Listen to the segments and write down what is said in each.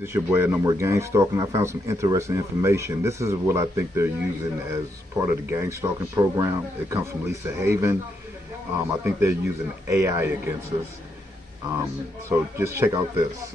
This your boy, No More Gangstalking. I found some interesting information. This is what I think they're using as part of the Gangstalking program. It comes from Lisa Haven. I think they're using AI against us. So just check out this.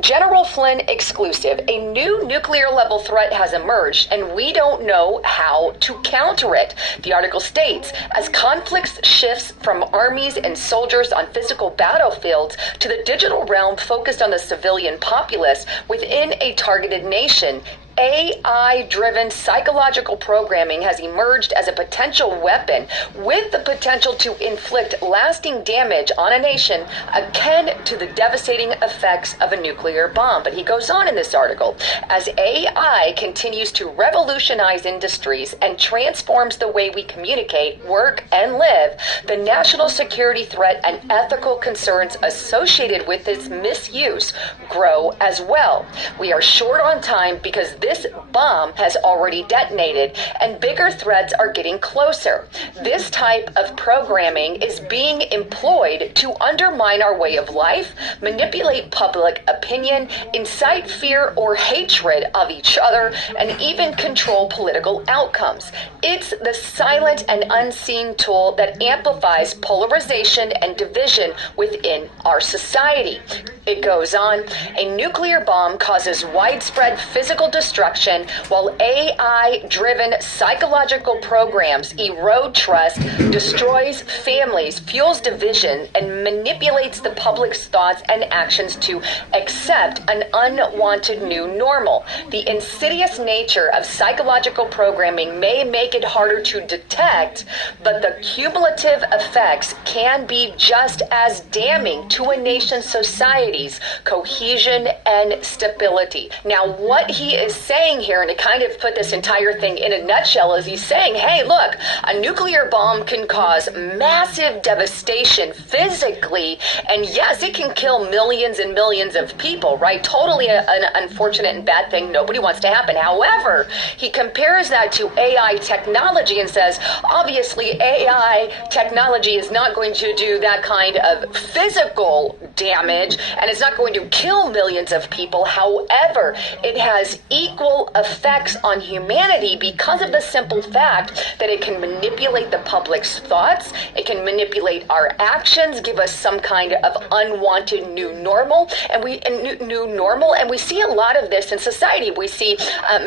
General Flynn exclusive. A new nuclear level threat has emerged, and we don't know how to counter it. The article states, as conflicts shifts from armies and soldiers on physical battlefields to the digital realm focused on the civilian populace within a targeted nation, AI-driven psychological programming has emerged as a potential weapon with the potential to inflict lasting damage on a nation akin to the devastating effects of a nuclear bomb. But he goes on in this article, as AI continues to revolutionize industries and transforms the way we communicate, work, and live, the national security threat and ethical concerns associated with its misuse grow as well. We are short on time because this bomb has already detonated, and bigger threats are getting closer. This type of programming is being employed to undermine our way of life, manipulate public opinion, incite fear or hatred of each other, and even control political outcomes. It's the silent and unseen tool that amplifies polarization and division within our society. It goes on, a nuclear bomb causes widespread physical destruction, while AI-driven psychological programs erode trust, destroys families, fuels division, and manipulates the public's thoughts and actions to accept an unwanted new normal. The insidious nature of psychological programming may make it harder to detect, but the cumulative effects can be just as damning to a nation's society's cohesion and stability. Now, what he is saying here, and to kind of put this entire thing in a nutshell, is he's saying, hey, look, a nuclear bomb can cause massive devastation physically, and yes, it can kill millions and millions of people, right? Totally an unfortunate and bad thing nobody wants to happen. However, he compares that to AI technology and says, obviously, AI technology is not going to do that kind of physical damage, and it's not going to kill millions of people. However, it has equal effects on humanity because of the simple fact that it can manipulate the public's thoughts, it can manipulate our actions, give us some kind of unwanted new normal, and we see a lot of this in society. We see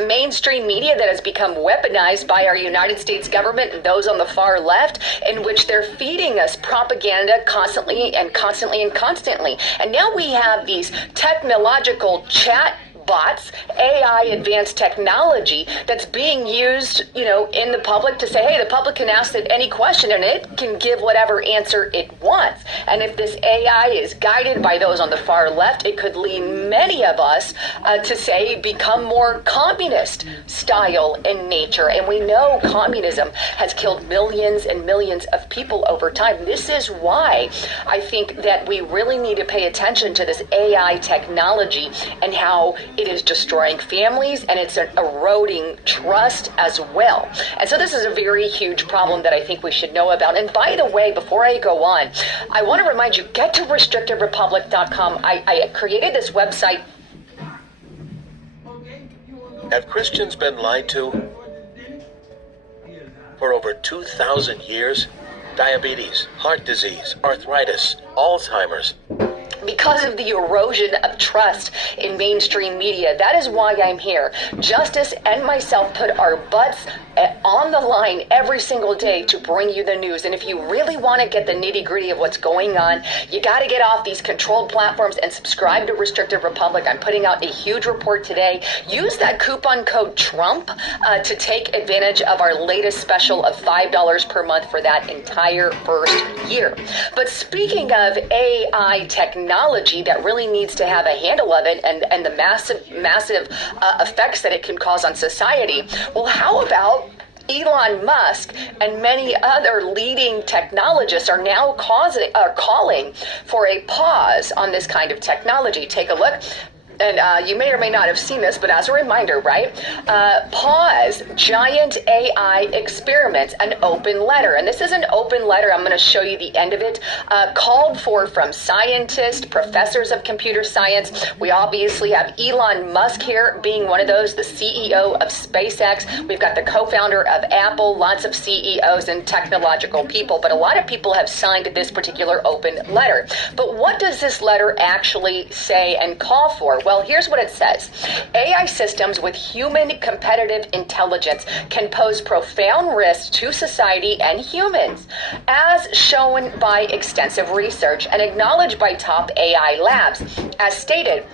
mainstream media that has become weaponized by our United States government and those on the far left, in which they're feeding us propaganda constantly. And now we have these technological chat bots, AI advanced technology that's being used, in the public to say, hey, the public can ask it any question and it can give whatever answer it wants. And if this AI is guided by those on the far left, it could lead many of us to say become more communist style in nature. And we know communism has killed millions and millions of people over time. This is why I think that we really need to pay attention to this AI technology and how it is destroying families, and it's eroding trust as well. And so this is a very huge problem that I think we should know about. And by the way, before I go on, I want to remind you, get to restrictiverepublic.com. I created this website. Have Christians been lied to? For over 2,000 years, diabetes, heart disease, arthritis, Alzheimer's. Because of the erosion of trust in mainstream media. That is why I'm here. Justice and myself put our butts on the line every single day to bring you the news. And if you really want to get the nitty-gritty of what's going on, you got to get off these controlled platforms and subscribe to Restrictive Republic. I'm putting out a huge report today. Use that coupon code TRUMP to take advantage of our latest special of $5 per month for that entire first year. But speaking of AI technology that really needs to have a handle of it and the massive effects that it can cause on society, well, how about Elon Musk and many other leading technologists are now calling for a pause on this kind of technology. Take a look. And you may or may not have seen this, but as a reminder, right? Pause giant AI experiments, an open letter. And this is an open letter. I'm going to show you the end of it. Called for from scientists, professors of computer science. We obviously have Elon Musk here being one of those, the CEO of SpaceX. We've got the co-founder of Apple, lots of CEOs and technological people, but a lot of people have signed this particular open letter. But what does this letter actually say and call for? Well, here's what it says. AI systems with human competitive intelligence can pose profound risks to society and humans, as shown by extensive research and acknowledged by top AI labs. As stated,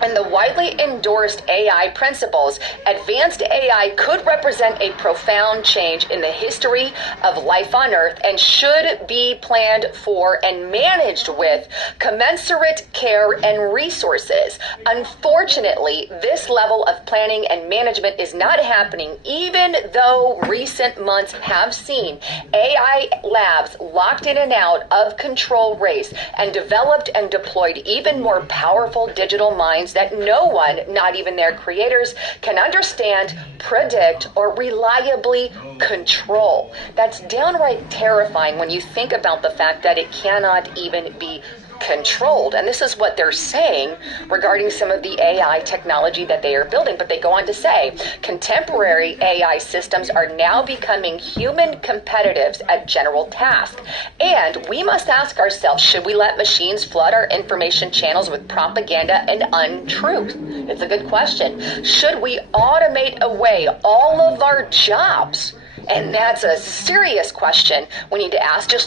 and the widely endorsed AI principles, advanced AI could represent a profound change in the history of life on Earth and should be planned for and managed with commensurate care and resources. Unfortunately, this level of planning and management is not happening, even though recent months have seen AI labs locked in and out of control race and developed and deployed even more powerful digital minds that no one, not even their creators, can understand, predict, or reliably control. That's downright terrifying when you think about the fact that it cannot even be controlled. And this is what they're saying regarding some of the AI technology that they are building. But they go on to say, contemporary AI systems are now becoming human competitives at general tasks. And we must ask ourselves, should we let machines flood our information channels with propaganda and untruth? It's a good question. Should we automate away all of our jobs? And that's a serious question we need to ask. Just look